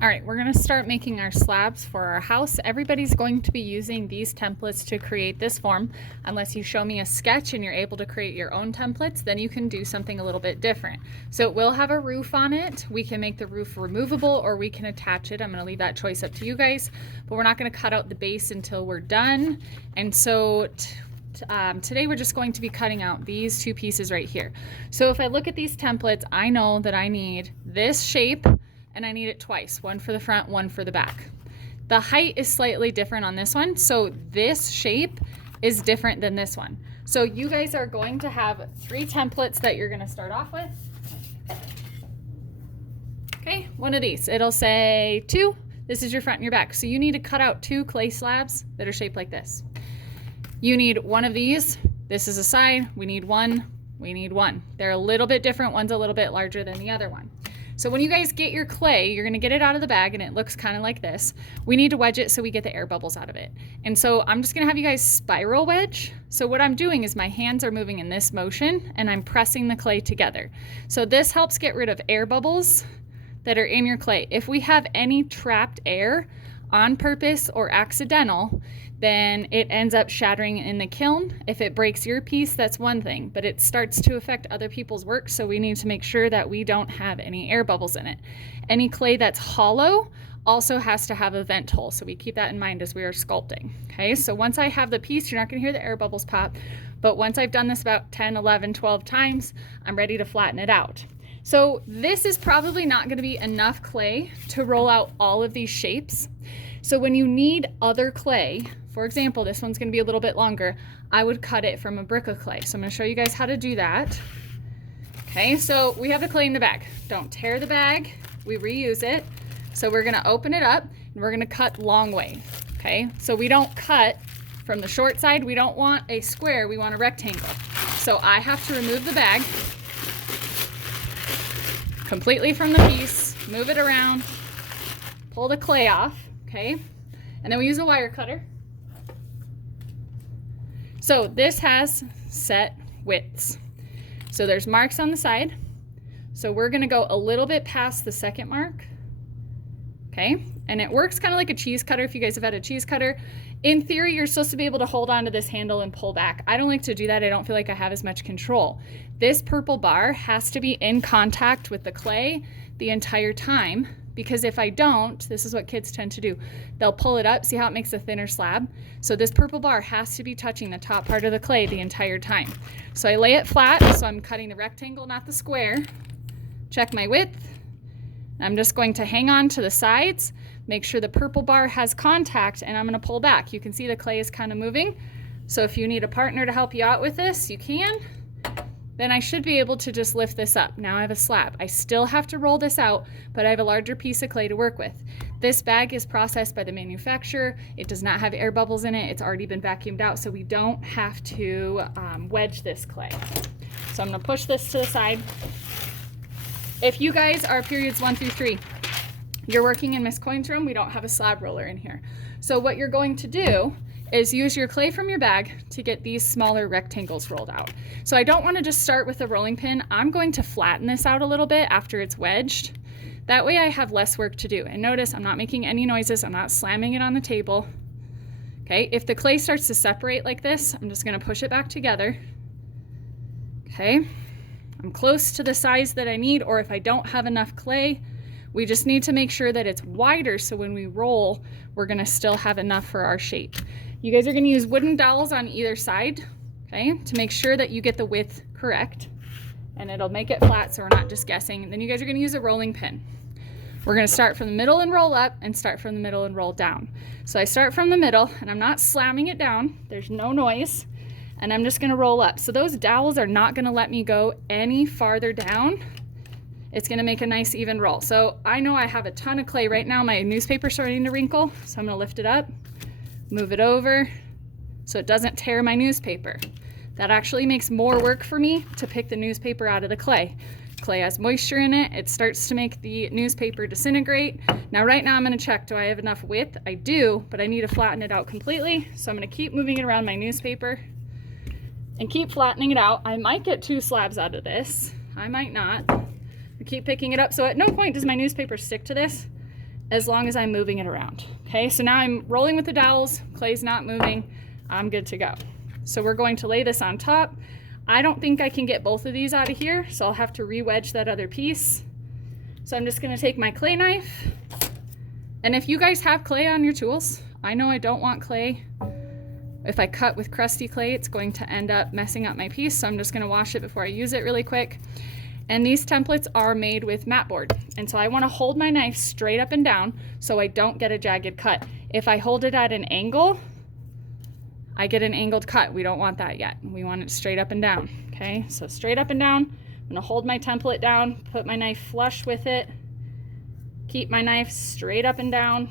All right, we're gonna start making our slabs for our house. Everybody's going to be using these templates to create this form. Unless you show me a sketch and you're able to create your own templates, then you can do something a little bit different. So it will have a roof on it. We can make the roof removable or we can attach it. I'm gonna leave that choice up to you guys, but we're not gonna cut out the base until we're done. And so today we're just going to be cutting out these two pieces right here. So if I look at these templates, I know that I need this shape and I need it twice, one for the front, one for the back. The height is slightly different on this one, so this shape is different than this one. So you guys are going to have 3 templates that you're gonna start off with. Okay, one of these, it'll say 2, this is your front and your back. So you need to cut out 2 clay slabs that are shaped like this. You need one of these, this is a side, we need one. They're a little bit different, one's a little bit larger than the other one. So when you guys get your clay, you're gonna get it out of the bag and it looks kind of like this. We need to wedge it so we get the air bubbles out of it. And so I'm just gonna have you guys spiral wedge. So what I'm doing is my hands are moving in this motion and I'm pressing the clay together. So this helps get rid of air bubbles that are in your clay. If we have any trapped air on purpose or accidental, then it ends up shattering in the kiln. If it breaks your piece, that's one thing, but it starts to affect other people's work, so we need to make sure that we don't have any air bubbles in it. Any clay that's hollow also has to have a vent hole, so we keep that in mind as we are sculpting. Okay, so once I have the piece, you're not gonna hear the air bubbles pop, but once I've done this about 10, 11, 12 times, I'm ready to flatten it out. So this is probably not gonna be enough clay to roll out all of these shapes. So when you need other clay, for example, this one's gonna be a little bit longer, I would cut it from a brick of clay. So I'm gonna show you guys how to do that. Okay, so we have the clay in the bag. Don't tear the bag, we reuse it. So we're gonna open it up and we're gonna cut long way, okay? So we don't cut from the short side, we don't want a square, we want a rectangle. So I have to remove the bag completely from the piece, move it around, pull the clay off, okay? And then we use a wire cutter. So this has set widths. So there's marks on the side. So we're gonna go a little bit past the second mark, okay? And it works kind of like a cheese cutter if you guys have had a cheese cutter. In theory, you're supposed to be able to hold onto this handle and pull back. I don't like to do that. I don't feel like I have as much control. This purple bar has to be in contact with the clay the entire time, because if I don't, this is what kids tend to do. They'll pull it up, see how it makes a thinner slab? So this purple bar has to be touching the top part of the clay the entire time. So I lay it flat, so I'm cutting the rectangle, not the square. Check my width. I'm just going to hang on to the sides, make sure the purple bar has contact, and I'm gonna pull back. You can see the clay is kind of moving. So if you need a partner to help you out with this, you can. Then I should be able to just lift this up. Now I have a slab. I still have to roll this out, but I have a larger piece of clay to work with. This bag is processed by the manufacturer. It does not have air bubbles in it. It's already been vacuumed out, so we don't have to wedge this clay. So I'm gonna push this to the side. If you guys are periods 1 through 3, you're working in Miss Coin's room, we don't have a slab roller in here. So what you're going to do is use your clay from your bag to get these smaller rectangles rolled out. So I don't want to just start with a rolling pin. I'm going to flatten this out a little bit after it's wedged. That way I have less work to do. And notice I'm not making any noises. I'm not slamming it on the table. Okay, if the clay starts to separate like this, I'm just going to push it back together. Okay, I'm close to the size that I need, or if I don't have enough clay, we just need to make sure that it's wider so when we roll, we're going to still have enough for our shape. You guys are going to use wooden dowels on either side, okay, to make sure that you get the width correct, and it'll make it flat so we're not just guessing. And then you guys are going to use a rolling pin. We're going to start from the middle and roll up, and start from the middle and roll down. So I start from the middle, and I'm not slamming it down. There's no noise, and I'm just going to roll up. So those dowels are not going to let me go any farther down. It's going to make a nice even roll. So I know I have a ton of clay right now. My newspaper's starting to wrinkle, so I'm going to lift it up, move it over so it doesn't tear my newspaper. That actually makes more work for me to pick the newspaper out of the clay. Clay has moisture in it. It starts to make the newspaper disintegrate. Now right now I'm going to check, do I have enough width? I do, but I need to flatten it out completely. So I'm going to keep moving it around my newspaper and keep flattening it out. I might get 2 slabs out of this. I might not. I keep picking it up. So at no point does my newspaper stick to this. as long as I'm moving it around. Okay, so now I'm rolling with the dowels, clay's not moving, I'm good to go. So we're going to lay this on top. I don't think I can get both of these out of here, so I'll have to re-wedge that other piece. So I'm just gonna take my clay knife, and if you guys have clay on your tools, I know I don't want clay. If I cut with crusty clay, it's going to end up messing up my piece, so I'm just gonna wash it before I use it really quick. And these templates are made with mat board, and so I wanna hold my knife straight up and down so I don't get a jagged cut. If I hold it at an angle, I get an angled cut. We don't want that yet. We want it straight up and down, okay? So straight up and down. I'm gonna hold my template down, put my knife flush with it, keep my knife straight up and down.